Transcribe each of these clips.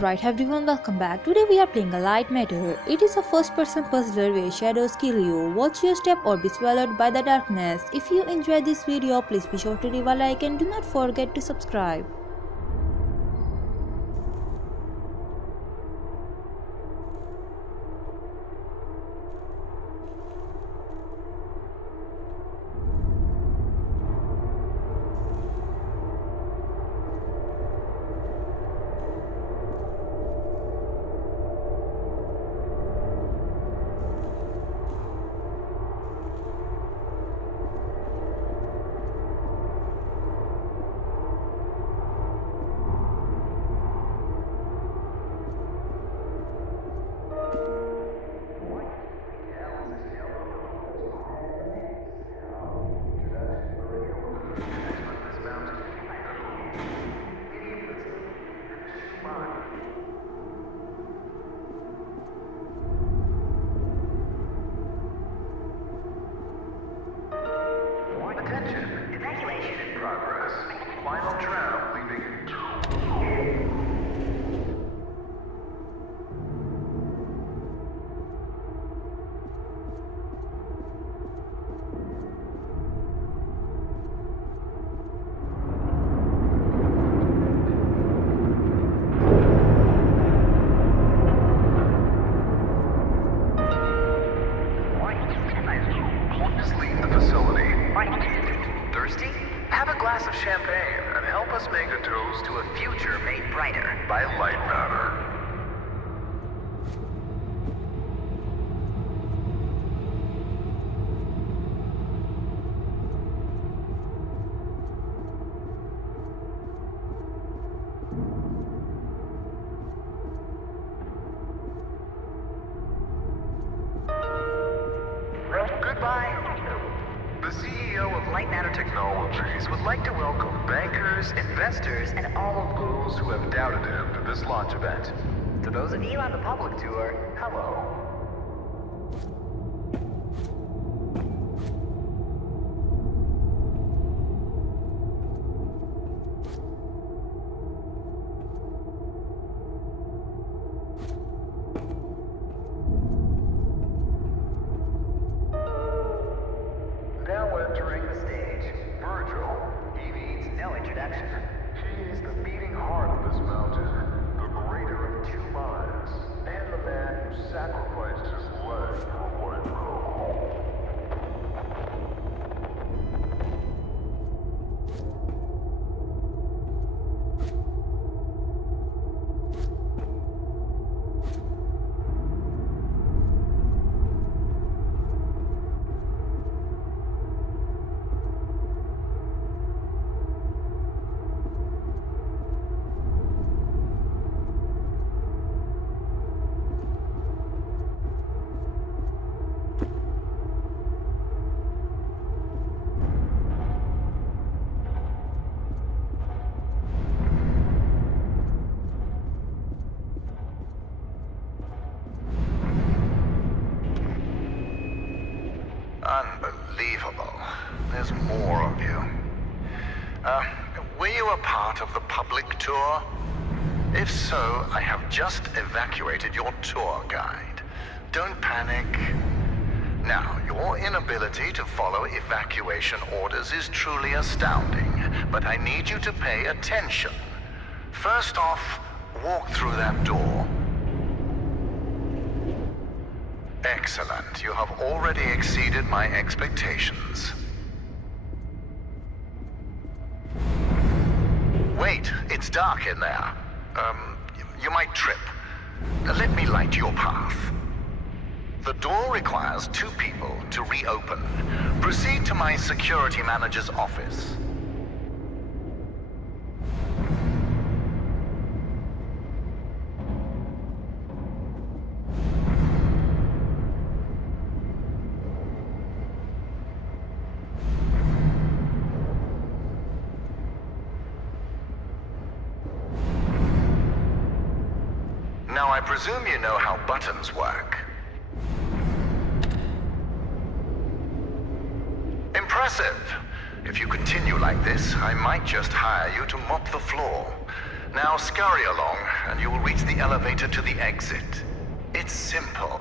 Alright everyone, welcome back. Today we are playing a Lightmatter. It is a first-person puzzler where shadows kill you. Watch your step or be swallowed by the darkness. If you enjoyed this video, please be sure to leave a like and do not forget to subscribe. Evacuation in progress. Final tram leaving. Please leave the facility. Thirsty? Have a glass of champagne and help us make a toast to a future made brighter by Lightmatter. Goodbye. The CEO of Lightmatter Technologies would like to welcome bankers, investors, and all of those who have doubted him to this launch event. To those of you on the public tour, hello. Entering the stage, Virgil. He needs no introduction. He is the beating heart of this mountain, the greater of 2 miles, and the man who sacrificed his leg for White Road. Unbelievable. There's more of you. Were you a part of the public tour? If so, I have just evacuated your tour guide. Don't panic. Now, your inability to follow evacuation orders is truly astounding, but I need you to pay attention. First off, walk through that door. Excellent. You have already exceeded my expectations. Wait, it's dark in there. You might trip. Let me light your path. The door requires 2 people to reopen. Proceed to my security manager's office. Now, I presume you know how buttons work. Impressive. If you continue like this, I might just hire you to mop the floor. Now scurry along and you will reach the elevator to the exit. It's simple.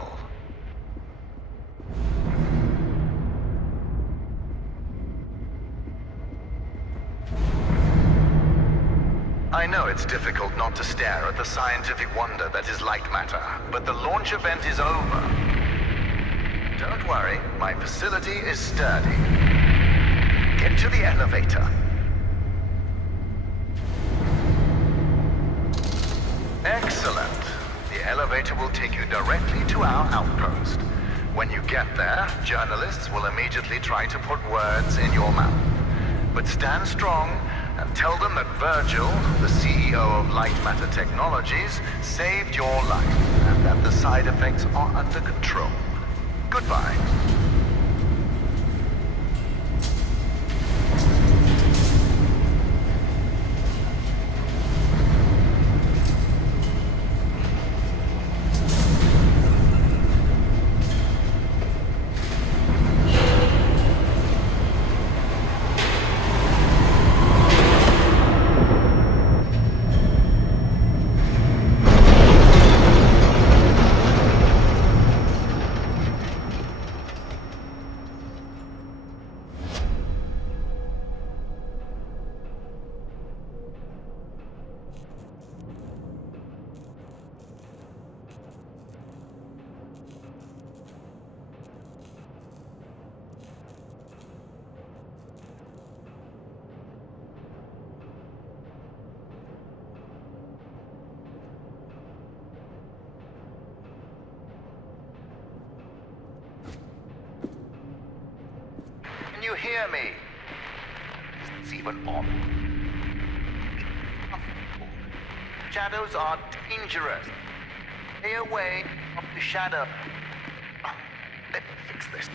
I know it's difficult not to stare at the scientific wonder that is Lightmatter, but the launch event is over. Don't worry, my facility is sturdy. Get to the elevator. Excellent. The elevator will take you directly to our outpost. When you get there, journalists will immediately try to put words in your mouth. But stand strong and tell them that Virgil, the CEO of Lightmatter Technologies, saved your life and that the side effects are under control. Goodbye. Can you hear me? It's even on. Shadows are dangerous. Stay away from the shadow. Oh, let me fix this.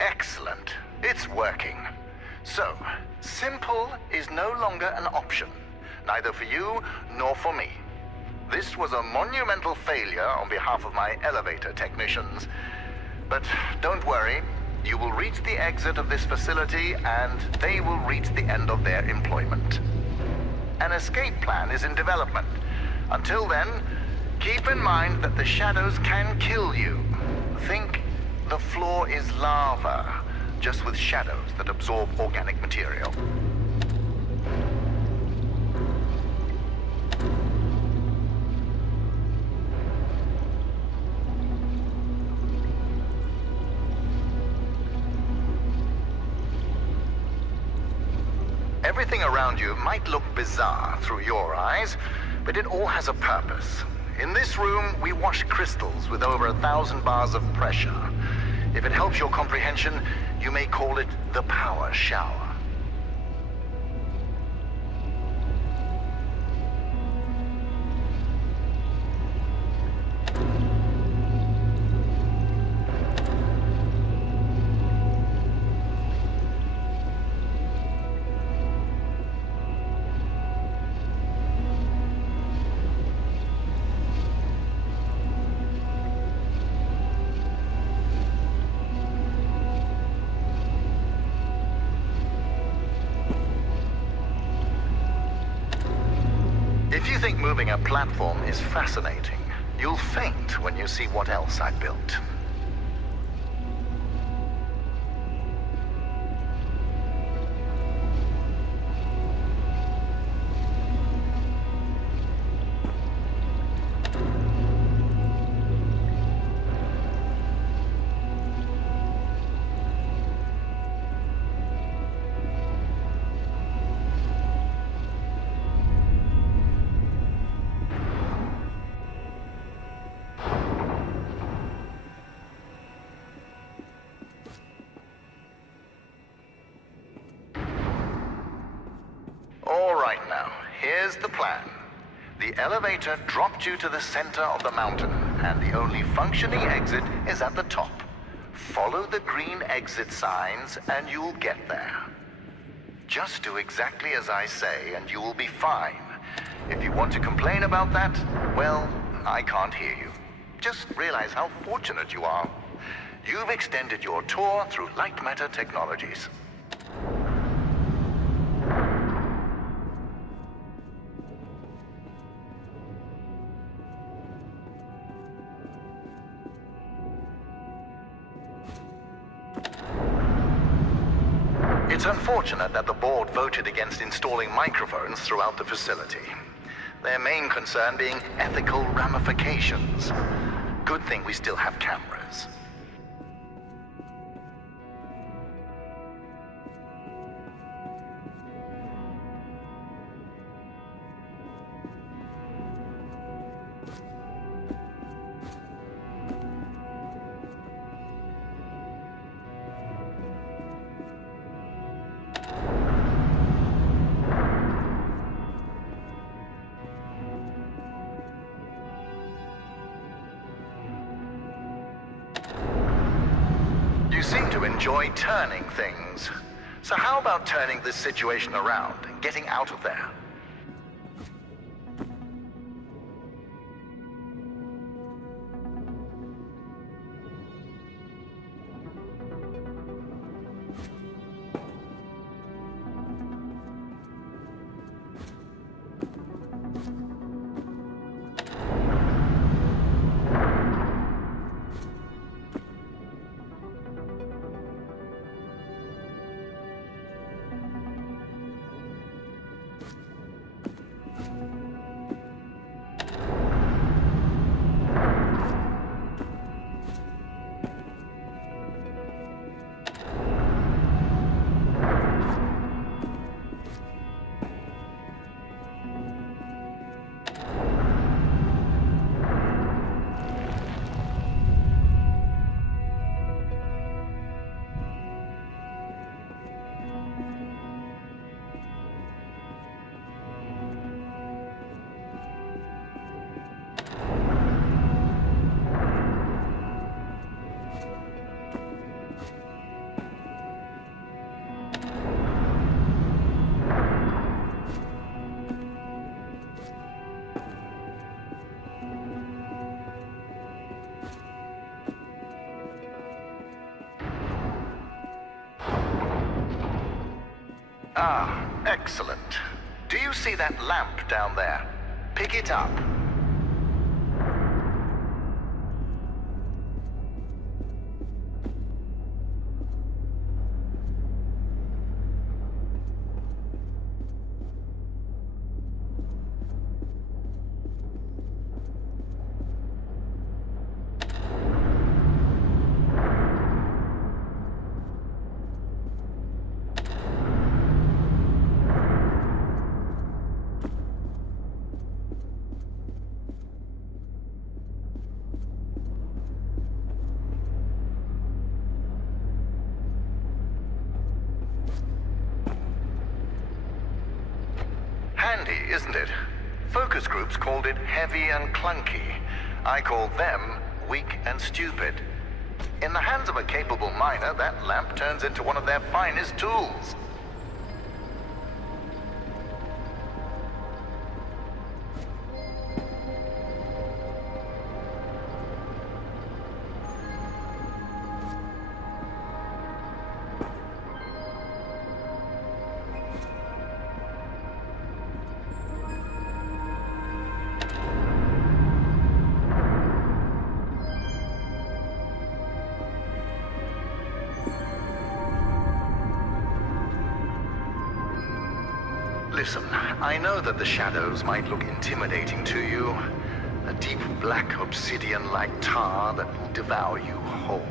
Excellent. It's working. So, simple is no longer an option, neither for you nor for me. This was a monumental failure on behalf of my elevator technicians. But don't worry, you will reach the exit of this facility and they will reach the end of their employment. An escape plan is in development. Until then, keep in mind that the shadows can kill you. Think the floor is lava, just with shadows that absorb organic material. Everything around you might look bizarre through your eyes, but it all has a purpose. In this room, we wash crystals with over 1,000 bars of pressure. If it helps your comprehension, you may call it the power shower. If you think moving a platform is fascinating, you'll faint when you see what else I built. right now, here's the plan. The elevator dropped you to the center of the mountain, and the only functioning exit is at the top. Follow the green exit signs, and you'll get there. Just do exactly as I say, and you will be fine. If you want to complain about that, well, I can't hear you. Just realize how fortunate you are. You've extended your tour through Lightmatter technologies. It's unfortunate that the board voted against installing microphones throughout the facility. Their main concern being ethical ramifications. Good thing we still have cameras. You seem to enjoy turning things. So how about turning this situation around and getting out of there? Ah, excellent. Do you see that lamp down there? Pick it up. Handy, isn't it? Focus groups called it heavy and clunky. I call them weak and stupid. In the hands of a capable miner, that lamp turns into one of their finest tools. Listen, I know that the shadows might look intimidating to you. A deep black obsidian-like tar that will devour you whole.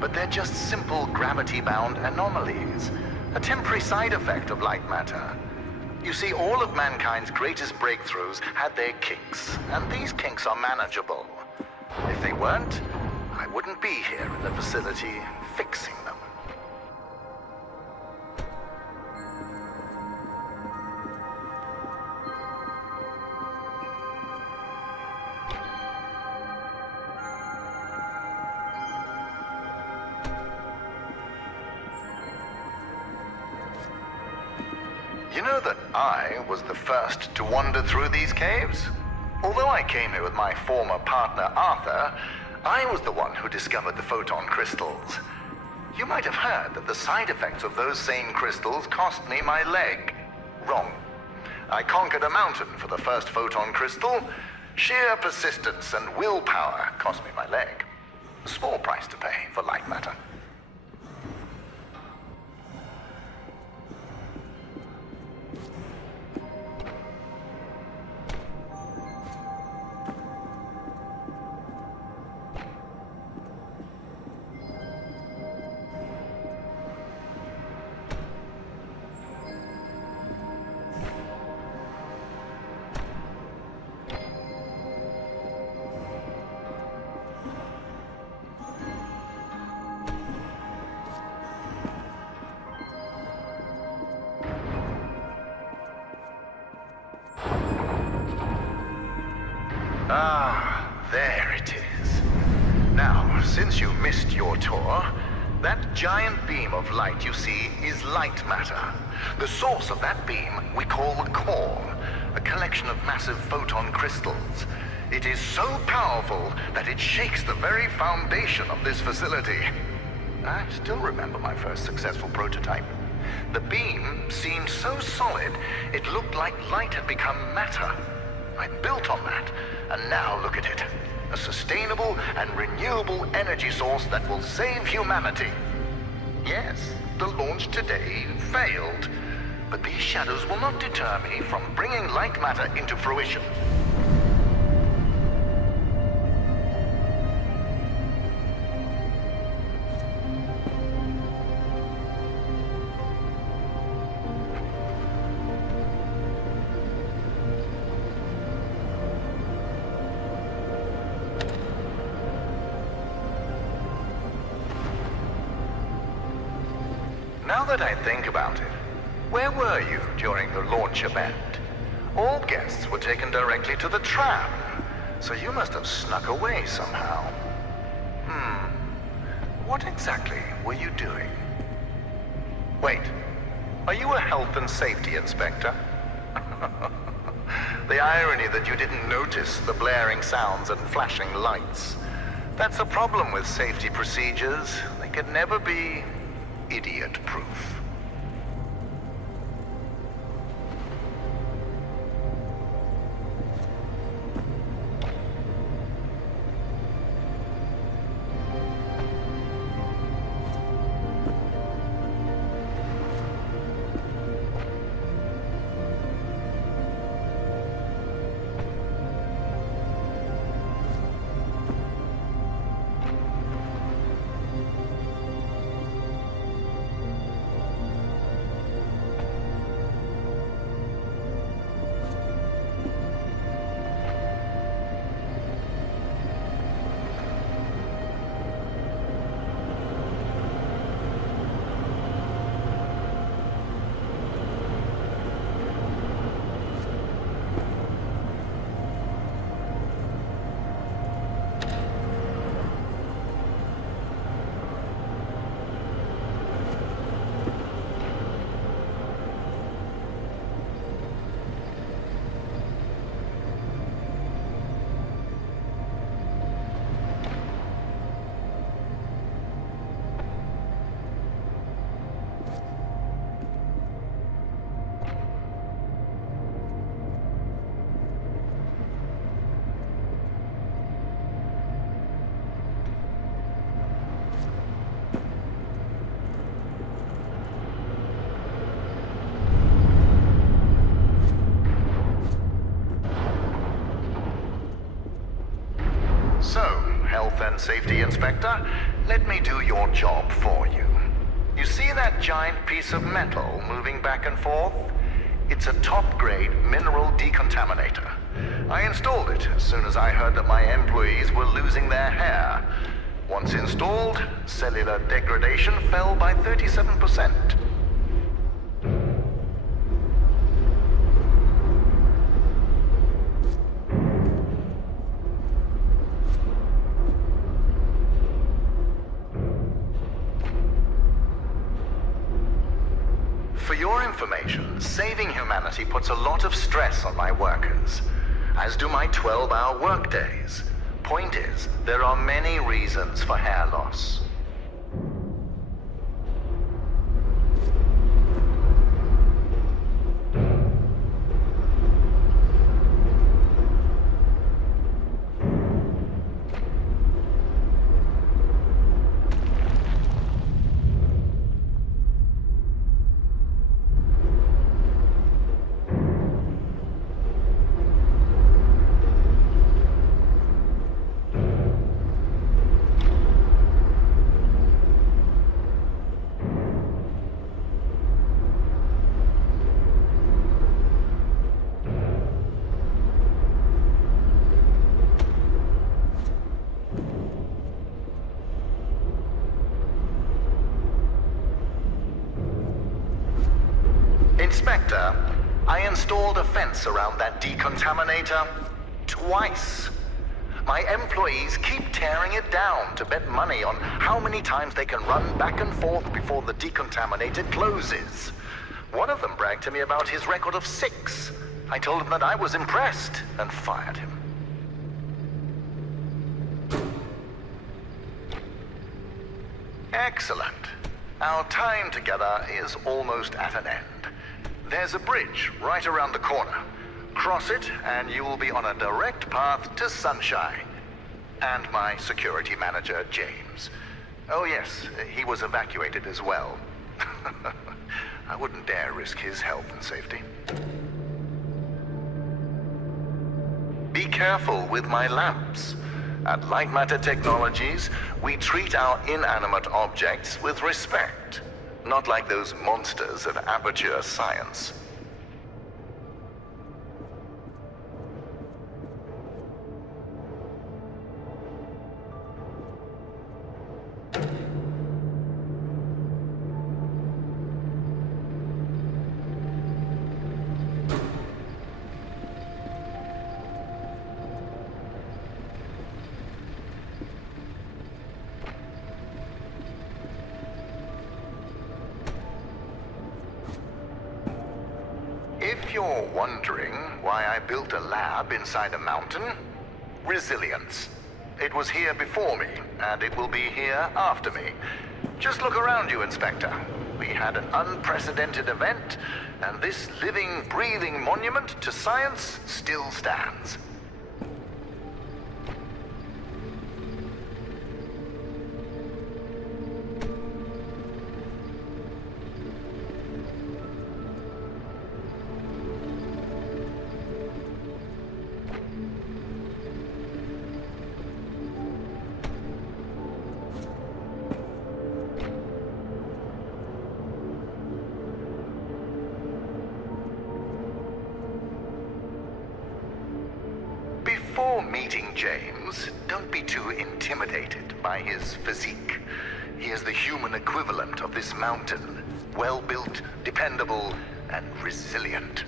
But they're just simple gravity-bound anomalies. A temporary side effect of Lightmatter. You see, all of mankind's greatest breakthroughs had their kinks, and these kinks are manageable. If they weren't, I wouldn't be here in the facility fixing them. You know that I was the first to wander through these caves? Although I came here with my former partner Arthur, I was the one who discovered the photon crystals. You might have heard that the side effects of those same crystals cost me my leg. Wrong. I conquered a mountain for the first photon crystal. Sheer persistence and willpower cost me my leg. A small price to pay for Lightmatter. Ah, there it is. Now, since you missed your tour, that giant beam of light you see is Lightmatter. The source of that beam we call the core, a collection of massive photon crystals. It is so powerful that it shakes the very foundation of this facility. I still remember my first successful prototype. The beam seemed so solid, it looked like light had become matter. I built on that, and now look at it. A sustainable and renewable energy source that will save humanity. Yes, the launch today failed, but these shadows will not deter me from bringing Lightmatter into fruition. Now that I think about it, where were you during the launch event? All guests were taken directly to the tram, so you must have snuck away somehow. What exactly were you doing? Wait, are you a health and safety inspector? The irony that you didn't notice the blaring sounds and flashing lights. That's a problem with safety procedures. They could never be idiot-proof. Health and Safety Inspector, let me do your job for you. You see that giant piece of metal moving back and forth? It's a top-grade mineral decontaminator. I installed it as soon as I heard that my employees were losing their hair. Once installed, cellular degradation fell by 37%. For your information, saving humanity puts a lot of stress on my workers, as do my 12-hour workdays. Point is, there are many reasons for hair loss. Inspector, I installed a fence around that decontaminator twice. My employees keep tearing it down to bet money on how many times they can run back and forth before the decontaminator closes. One of them bragged to me about his record of 6. I told him that I was impressed and fired him. Excellent. Our time together is almost at an end. There's a bridge right around the corner. Cross it, and you will be on a direct path to sunshine. And my security manager, James. Oh yes, he was evacuated as well. I wouldn't dare risk his health and safety. Be careful with my lamps. At Lightmatter Technologies, we treat our inanimate objects with respect. Not like those monsters of aperture science. If you're wondering why I built a lab inside a mountain, resilience. It was here before me, and it will be here after me. Just look around you, Inspector. We had an unprecedented event, and this living, breathing monument to science still stands. Before meeting James, don't be too intimidated by his physique. He is the human equivalent of this mountain. Well-built, dependable, and resilient.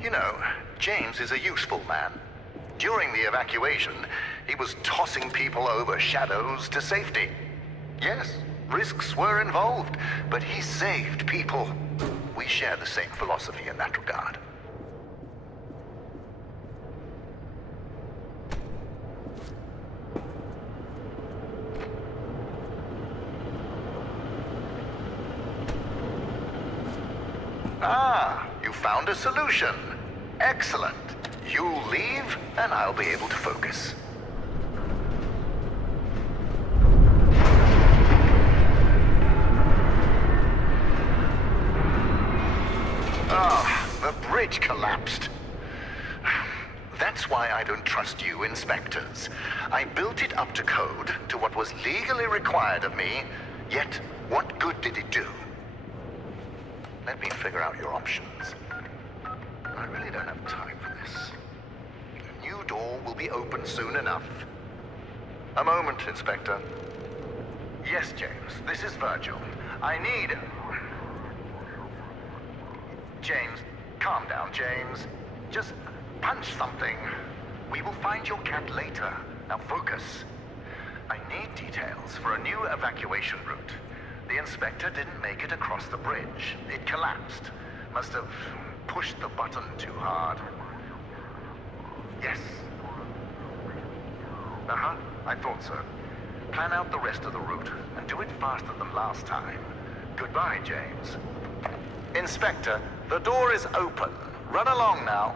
You know, James is a useful man. During the evacuation, he was tossing people over shadows to safety. Yes, risks were involved, but he saved people. We share the same philosophy in that regard. Ah, you found a solution. Excellent. You leave, and I'll be able to focus. Ah, the bridge collapsed. That's why I don't trust you, inspectors. I built it up to code, to what was legally required of me, yet what good did it do? Let me figure out your options. I really don't have time for this. The new door will be open soon enough. A moment, Inspector. Yes, James, this is Virgil. I need... James, calm down, James. Just punch something. We will find your cat later. Now focus. I need details for a new evacuation route. The inspector didn't make it across the bridge. It collapsed. Must have pushed the button too hard. Yes. Uh-huh, I thought so. Plan out the rest of the route and do it faster than last time. Goodbye, James. Inspector, the door is open. Run along now.